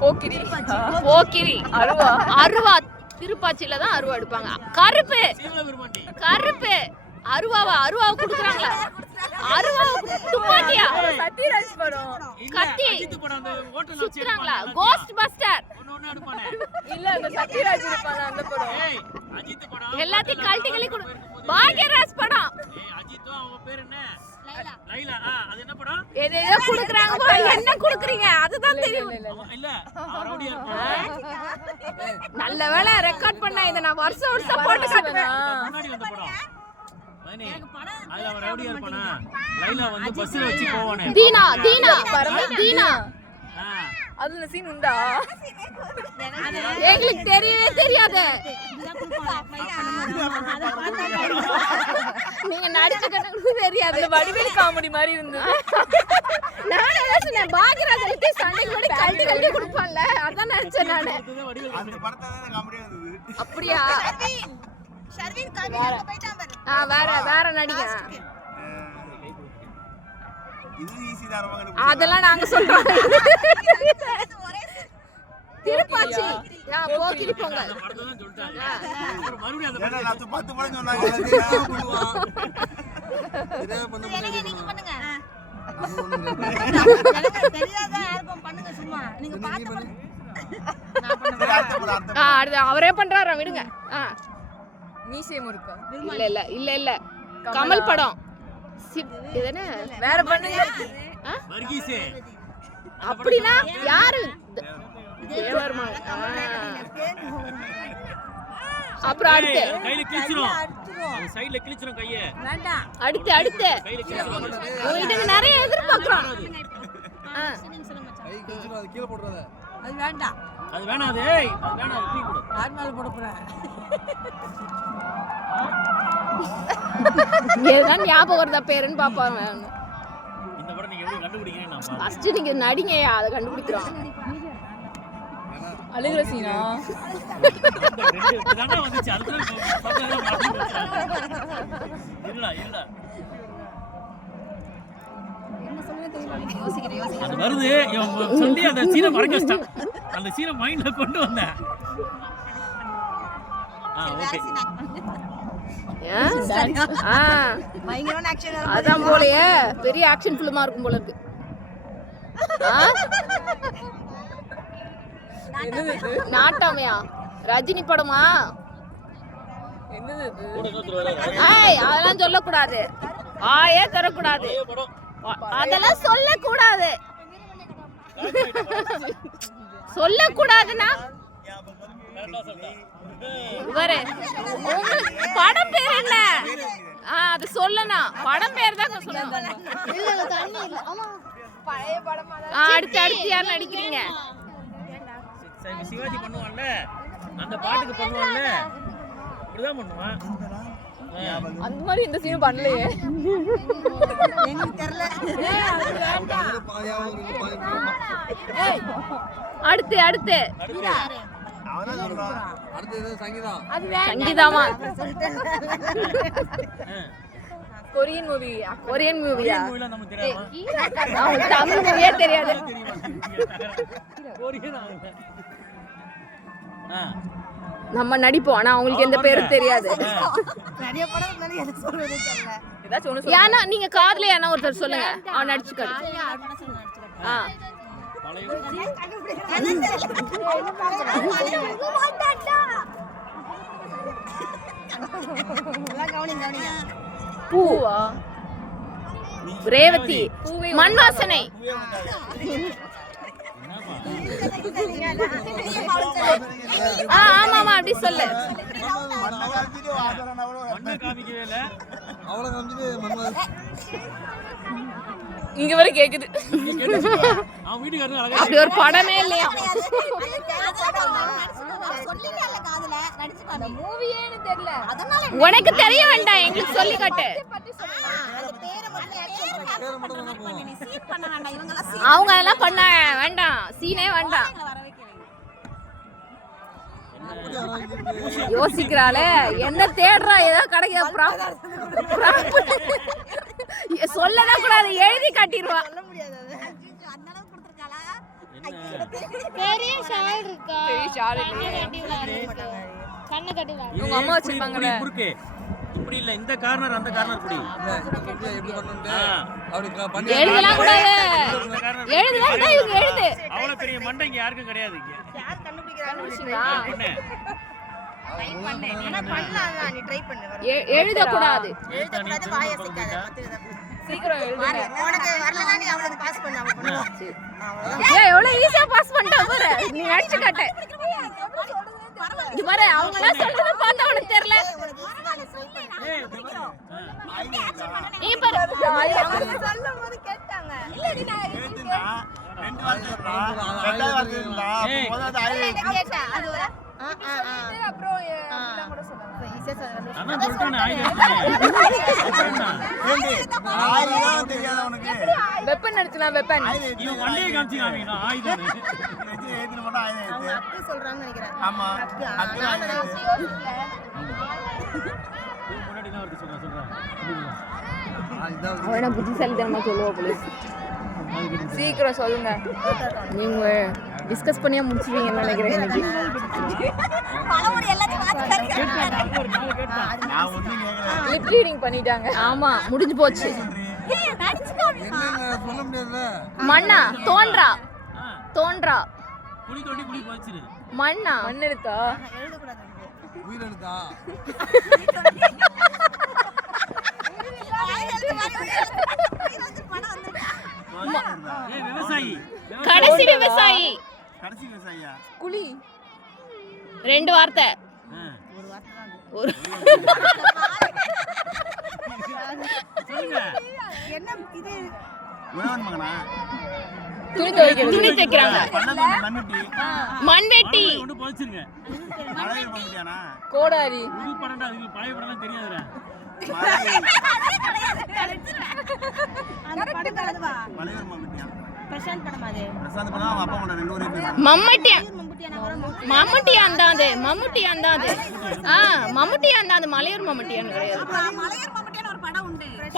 போக்கிரி அருவா திருப்பாச்சியில தான் அருவா எடுப்பாங்க. கருப்பு கருப்பு அருவாவை குடுக்குறாங்களா? அருவா துப்பாக்கியா? சத்யராஜ் படம் கத்தி சுத்துறாங்களா? கோஸ்ட் பஸ்டர் இல்ல அந்த சத்யராஜ் இருப்பாங்க அந்த படம். எல்லாத்தையும் கழட்டி கொடு. பாக்யராஜ் படம். எதையோ குடுக்குறாங்க. என்ன குடுக்குறீங்க அதுதான் தெரியும். நல்ல வேளை ரெக்கார்ட் பண்ண. இதை நான் வருஷம் போட்டு காட்டுவேன். தீனா அதுல சீன் உண்டா? எங்களுக்கு தெரியவே தெரியாது. நீங்க நடிச்ச கணக்கு தெரியாது. வடிவேலு காமெடி மாதிரி இருந்தது. நானே சொன்னேன் பாக்யராஜ் சண்டைக்கு முன்னாடி கழட்டி கொடுப்பான்ல, அதான் நினைச்சேன் நானு. அப்படியா? வேற நடிகை அதெல்லாம் நாங்க சொல்றோம். திருப்பாச்சி போக்கிரி பொங்கல். அவரே பண்றாரா? விடுங்க. இல்ல கமல் படம். வேற பண்ணுங்க. அப்படின்னா யாரு? அப்புறம் அடுத்து உங்ககிட்ட நிறைய எதிர்பார்க்கிறோம். ஏதான் ஞாபகம் வருதா பேருன்னு பாப்பாங்க. ஃபர்ஸ்ட் நீங்க நடிங்கயா, அதை கண்டுபிடிக்கிறோம். அழுகுற சீனா? அது வருது சொல்லி அந்த சீனை மறக்க வச்சிட்டான். அந்த சீனை மைண்ட்ல கொண்டு வந்தேன். அதான் போலயே பெரிய ஆக்ஷன் பிலிமா இருக்கும் போல இருக்கு. நாட்டாமையா? ரஜினி படமா? அதெல்லாம் சொல்லக்கூடாது. ஆயே தரக்கூடாது. அதெல்லாம் சொல்லக்கூடாது. சொல்லக்கூடாதுன்னா படம் பேர் என்ன? அது சொல்லணும். படம் பேர் தான் சொல்லணும். அடுத்து யார் நடிக்கிறீங்க? சிவாஜி பண்ணுவான்ல, அந்த பாட்டுக்கு பண்ணுவான்ல, அப்படிதான் பண்ணுவான். அந்த மாதிரி இந்த சீன் பண்ணலையே. அடுத்து சங்கீதாமா? கொரியன் மூவியா? தமிழ் மூவியே தெரியாது. நம்ம நடிப்போம், ஆனா அவங்களுக்கு எந்த பேரும் தெரியாது. ஏன்னா நீங்க காதுல ஏன்னா ஒருத்தர் சொல்லுங்க, அவன் நடிச்சுக்காரு. பூவா? ரேவதி. மண் வாசனை. ஆமா அப்படி சொல்லு. இங்க வரை கேக்குது. அப்படி ஒரு படமே இல்லையா? உனக்கு தெரிய வேண்டாம், எங்களுக்கு சொல்லி காட்டு. அவங்க எல்லாம் பண்ண வேண்டாம், சீனே வேண்டாம். யோசிக்கிறாளே, என்ன தேடுறா? ஏதோ கிடைக்க சொல்லதான் கூடாது, எழுதி காட்டிடுவா. பெரிய ஷால் இருக்கா? பெரிய ஷால் கண்ணு கட்டி விளையாடு. உங்க அம்மா வச்சிருப்பாங்கல்ல. குறுக்கு இப்படி இல்ல, இந்த கார்னர் அந்த கார்னர் இப்படி. எழுதலாம் கூடாது. இந்த கார்னர் எழுதலாம் கூடாது, இவங்க எழுது. அவ்வளவு பெரிய மண்டை இங்க யாருக்கும் கிடையாது இங்க. கண்டுபிடிச்சீங்களா? பொண்ணு எழுத கூடாது. சீக்கிரம் எழுதுங்க. எவ்வளவு ஈஸியா பாஸ் பண்ணிட்டா பாரு. நீ அடிச்சு காட்டு. இது பாரு, அவங்க எல்லாம் சொல்றத பார்த்தா உனக்கு தெரியல. நீ பாரு, சொல்லும்போது கேட்டாங்க. இல்லடி நான் அப்புறம் கூட வெப்பன் எடுக்கலாம். வெப்பன் இவன் வண்டியை காமிச்சு காமிக்கணும். ஆயுதம் முன்னாடி தான் வருது. சொல்றேன் அவன புத்திசாலித்தனமா சொல்லுவா போலீஸ். சீக்கிரம் சொல்லுங்க. நீங்க டிஸ்கஸ் பண்ணியா முடிச்சிருவீங்கன்னு நினைக்கிறேன் இன்னைக்கு. லிப் ரீடிங் பண்ணிட்டாங்க. ஆமா, முடிஞ்சு போச்சு. மண்ணா தோன்றா தோன்றா குழி தோண்டி குழி போயிச்சிரு. மண்ணா மண் எடுத்தா விவசாயி. கடைசி விவசாயி. கடைசி விவசாயியா? குழி. 2 வார்த்தை. ஒரு சொல்லுங்க. என்ன இது? உழவன் மகனா? துணி துவைக்கிறது. துணி தைக்கிறாங்க. மண்வெட்டி. கொண்டு போயிச்சிருங்க. மழை வந்துட்டானா? கோடாரி. புது படம்டா, அதுக்கு பழைய படம்லாம் தெரியாதுடா. மம்முட்டி மம்முட்டி அந்தாது மம்முட்டி அந்தாது மம்முட்டி அந்தாது மலையூர் மம்முட்டியான்னு கிடையாது.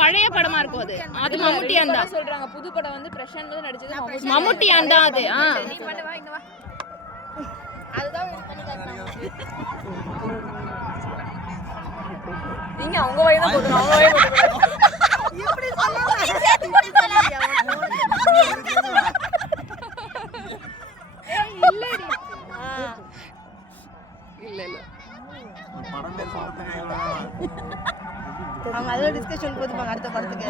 பழைய படமா இருக்கும் அது. அது மம்முட்டி அந்தா சொல்றாங்க. புது படம் வந்து பிரசாந்த் வந்து நடிச்சது மம்முட்டி அந்தாது. நீங்க அவங்க வாய் தான் போடுறோம். அவங்க வாய் போடுறோம். இல்ல இல்ல அவங்க அதோட டிஸ்கஷன் போதுப்பாங்க. அடுத்த படத்துக்கு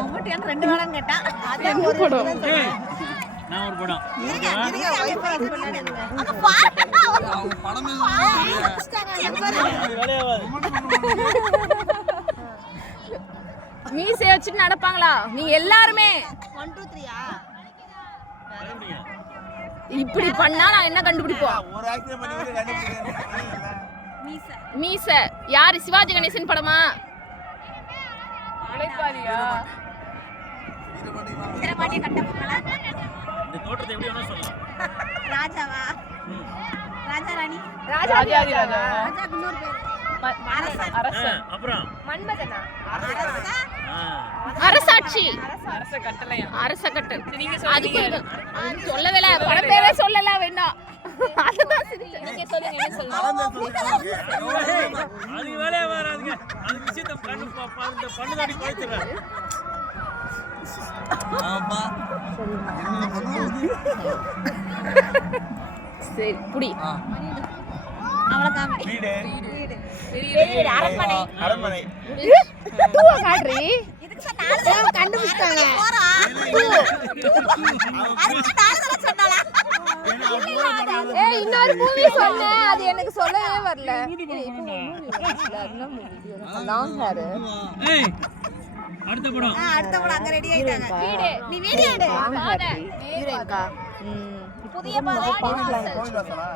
2 வாரம் கேட்டா நான் ஒரு படம். மீசை வச்சுட்டு நடப்பாங்களா நீங்க எல்லாருமே? 1 2 3 இப்படி பண்ணா நான் என்ன கண்டுபிடிப்போம்? ஒரு ஆக்டர் பண்ணி கூட கண்டுபிடிக்கிறேன். மீசை யாரு? சிவாஜி கணேசன் படமா? அழைப்பாரியா? வீரபாண்டிய கட்டபொம்மனா? இந்த தோற்றத்தை எப்படி வேணா சொல்லலாம். ராஜாவா? ராஜா ராணி? ராஜாதி ராஜா. ராஜாக்கு இன்னொரு பேர் அரசன். அப்புறம் மன்மதனா? அரசாட்சி. அரச கட்டளையா? அரச கட்டல். நீங்க அதுக்கு சொல்லுங்க. சொல்லவே இல்ல. படம் பேரே சொல்லல. வேண்டாம். அதுதான் சிரிச்சேன். நீங்க சொல்லுங்க. என்ன சொல்லுங்க? அது வேலையே வராதுங்க. அது விஷயத்தை கண்ணு இந்த பண்ணு தாடி போயிடுறாரு. ஆமா. சரி புடி. அவ்வளவுதான். வீடு. வீடு அரண்மனை. அரண்மனை. தூவ காட்ரி. இதுக்கு தான் 4 தடவை கண்டுபிடிச்சாங்க. போறா. அதுக்கு 4 தடவை சொன்னாளா? ஏய் இன்னொரு மூவி சொன்னேன். அது எனக்கு சொல்லவே வரல. Long hair. ஏய் அடுத்த படம். அடுத்த படம் அங்க ரெடி ஆயிட்டாங்க. வீடு. நீ வீடியோ எடு. பாதை. ஹீரோயின்கா. புதிய பாதை. கோயில் வாசலா?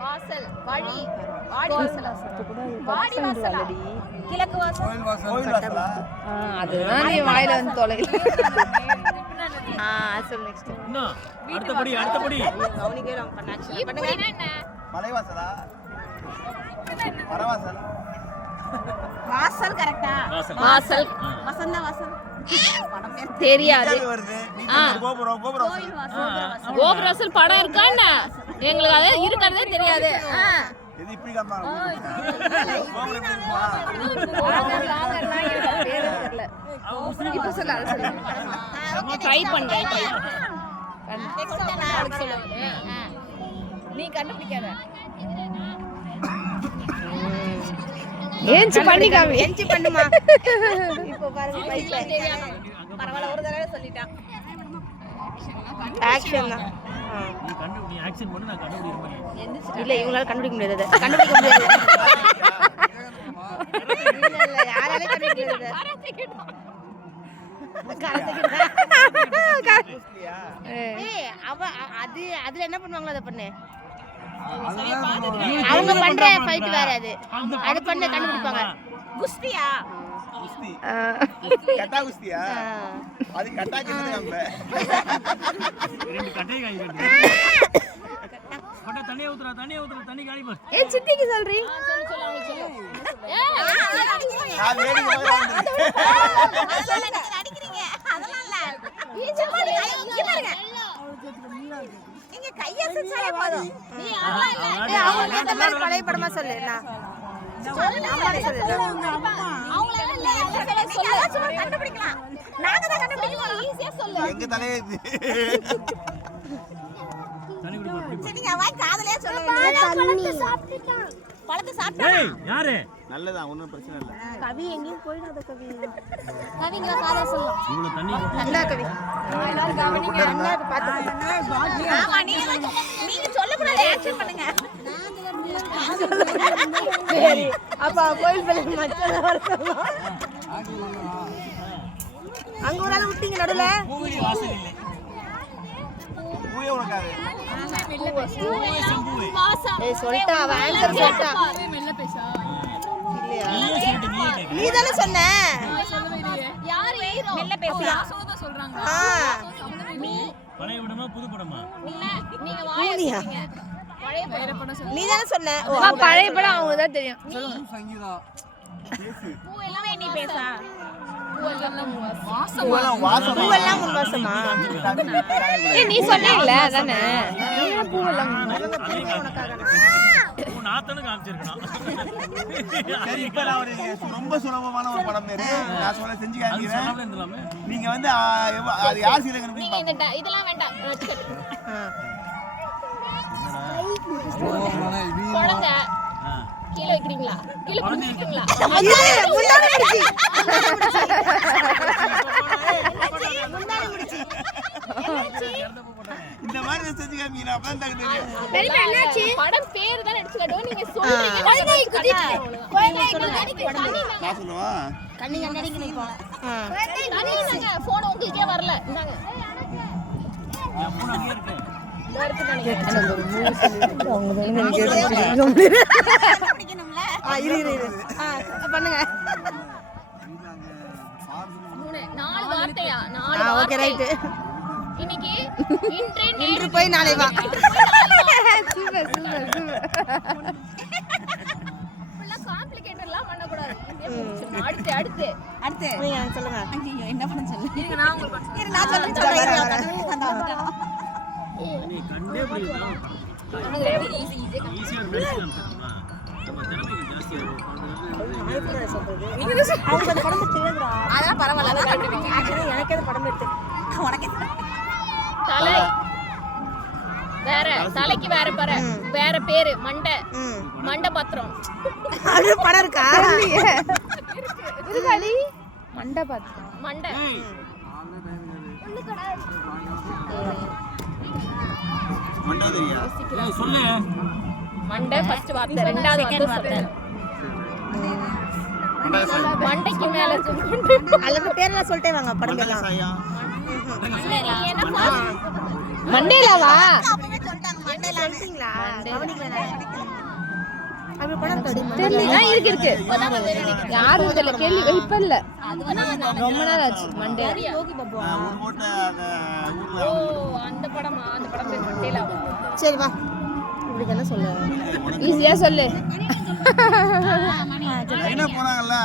வாசல். வழி. வாடி வாசல். வாடி வாசல். கிழக்கு வாசல். கோயில் வாசலா? அதுதான் நீ வாயில வந்து தொலைல. சொல்லு நெக்ஸ்ட். இன்னும் அடுத்தபடி அடுத்தபடி. கவுனிக்கே நம்ம பண்ண ஆக்சன் பண்ணுங்க. இப்படினா என்ன? மலை வாசலா? மரவாசல். வாசல் கரெக்ட்டா? வாசல். வசந்த வாசல். படம் பேர் தெரியாது. வருது. நீ கோபுரம் கோபுரம். கோயில் வாசல். கோபுர வாசல் படம் இருக்கா என்ன? எங்களுக்கு அது இருக்கிறதே தெரியாது. இது இப்படி காப்பாங்க. இப்போ சொல்ல அது சொல்லு. ட்ரை பண்றேன். நீ கண்டுபிடிக்காத. ஏஞ்சி பண்ணி காமி. என்ஜி பண்ணுமா இப்போ பாருங்க பைப்ல பரவாயில்ல ஒரு தடவை சொல்லிட்டான் ஆக்ஷன் தான் நீ ஆக்ஷன் பண்ணு நான் கண்டுபிடிக்கிறேன். இல்ல இவங்களால கண்டுபிடிக்க முடியாது கண்டுபிடிக்க முடியாது இல்ல யாராலே கண்டுபிடிக்க முடியாது ஏய் அவ அது அதுல என்ன பண்ணுவாங்களோ அத பண்ணு அவங்க பண்ற ஃபைட் வேற அது பண்ண கண்டுபிடிப்பாங்க குஸ்தியா குஸ்தி. கட்டா குஸ்தியா? அது கட்டா கிட்டது நம்ம. ரெண்டு கட்டை காய் ரெண்டு. பட்ட தண்ணிய ஊத்துறா தண்ணி காலி பாரு. ஏ சித்திக்கு சொல்றீ. நான் வேடி போறேன். அதெல்லாம் நீங்க அடிக்கிறீங்க அதெல்லாம் இல்ல சும்மா இங்க பாருங்க நீங்க கைய செஞ்சாலே போதும் நீ அதெல்லாம் இல்ல ஏய் அவங்க இந்த மாதிரி பழைய படமா சொல்லு என்ன அம்மானே சொல்லு அவங்கள இல்ல சொல்ல சும்மா கண்டுபிடிக்கலாம் நாங்க தான் கண்டுபிடிக்கலாம் ஈஸியா சொல்லு எங்க தலையே இது. தண்ணி குடி பாரு. சரி நீங்க அவன் காதலையே சொல்ல வேண்டியது பழத்தை சாப்பிட்டா ஏய் யாரு? நல்லதான் ஒண்ணும் பிரச்சனை இல்ல. கவி எங்கேயும் போயிடாத கவி கவிங்க காதல சொல்லலாம் இவ்வளவு தண்ணி நல்லா கவி எல்லாரும் கவனிங்க அண்ணாக்கு பாத்து ஆமா நீங்க சொல்லக்கூடாது ஆக்சன் பண்ணுங்க சரி அப்ப கோயில் பள்ளி மச்சல வரணும் அங்க ஒரு ஆளு விட்டீங்க நடுவுல பூவிடி வாசல் இல்லை. பூவே உனக்காக. பூவே செம்பூவே. ஏய் சொல்லிட்டா அவ ஆன்சர் சொல்லிட்டா இல்லையா நீயே சொல்லிட்டு நீயே கேட்க. நீ தானே சொன்ன யார் ஹீரோ? மெல்ல பேசலாம் சொல்றாங்க. பழைய படமா புது படமா? நீங்க பூனியா வேற படம் சொல்லு. நீ தானே சொன்ன ஓ பழைய படம் அவங்க தான் தெரியும். பூ எல்லாமே நீ பேசா வாசம் பூவெல்லாம் வாசம். பூவெல்லாம் முன் வாசமா ஏ நீ சொன்னீங்களே அதானே. பூவெல்லாம் பூ நாத்தனு காமிச்சிருக்கணும். சரி இப்ப நான் ஒரு ரொம்ப சுலபமான ஒரு படம் பேரு நான் சொல்ல செஞ்சு அது காமிக்கிறேன். சொல்லாமலே இருந்தலாமே. நீங்க வந்து அது யார் சீலை நீங்க கண்டுபிடிப்பா? இந்த இதெல்லாம் வேண்டாம். குழந்தை ஆ. கீழே வைக்கிறீங்களா? கீழே குடிக்கிறீங்களா? இந்த மாதிரி நான் செஞ்சு காமிக்கிறேன் அப்பதான் எனக்கு தெரியும். பெரியப்பா என்னாச்சு? படம் பேர் தான் எடுத்து காட்டுவோம். நீங்க சொல்றீங்க. குழந்தை குதிச்சு. நான் சொல்லுவா கண்ணி கண்ணடிக்கு நிப்போம் தனியாங்க போன் உங்களுக்கே வரல. இந்தாங்க. என் பூ அங்கேயே இருக்கு. பண்ணுங்க நாலு வார்த்தையா? நாலு ஓகே வார்த்தை. ரைட் இன்னைக்கு இன்று இன்று போய் நாளை வா சூப்பர் சூப்பர் சூப்பர். ஃபுல்லா காம்ப்ளிகேட்டட்லாம் பண்ண கூடாது. அடுத்து அடுத்து அடுத்து நீங்க சொல்லுங்க என்ன படம் சொல்லு. இருங்க நான் உங்களுக்கு இரு நான் சொல்றேன் நீ கண்டே பிடிக்கலாம். ஈஸியா ஒரு மெடிசன் அனுப்பிச்சிருமா? நம்ம திறமைகள் ஜாஸ்தியா இருக்கும். அவங்க அந்த படம் தெரியாதுடா அதான் பரவாயில்ல. அதான் கண்டுபிடிங்க. ஆக்சுவலி எனக்கு அந்த படம் எடுத்து உனக்கு தலை வேற தலைக்கு வேற பேரு மண்டை மண்டை பாத்திரம். அது படம் இருக்கா இருக்காடி மண்டை பாத்திரம் மண்டை மண்டா தெரியா? ஏய் சொல்லு. மண்டை ஃபர்ஸ்ட் வார்த்தை ரெண்டாவது வார்த்தை சொன்னேன். மண்டா சாயா. மண்டைக்கு மேல அல்லது பேரெல்லாம் சொல்லிட்டே வாங்க படம் மண்டா சாயா. மண்டேலாவா? சொல்லிட்டீங்களா கவனிக்கல அப்படி படம் தெரியல. இருக்கு யாரும் தெரியல. கேள்வி இப்ப இல்ல ரொம்ப நாள் ஆச்சு. மண்டே யோகி பாபு ஒரு போட்ட அந்த ஓ ஊர்ல அந்த படமா? அந்த படம் பேர் மண்டேலாவா? சரி வா இப்படி என்ன சொல்ல ஈஸியா சொல்லு. என்ன போனாங்கல்ல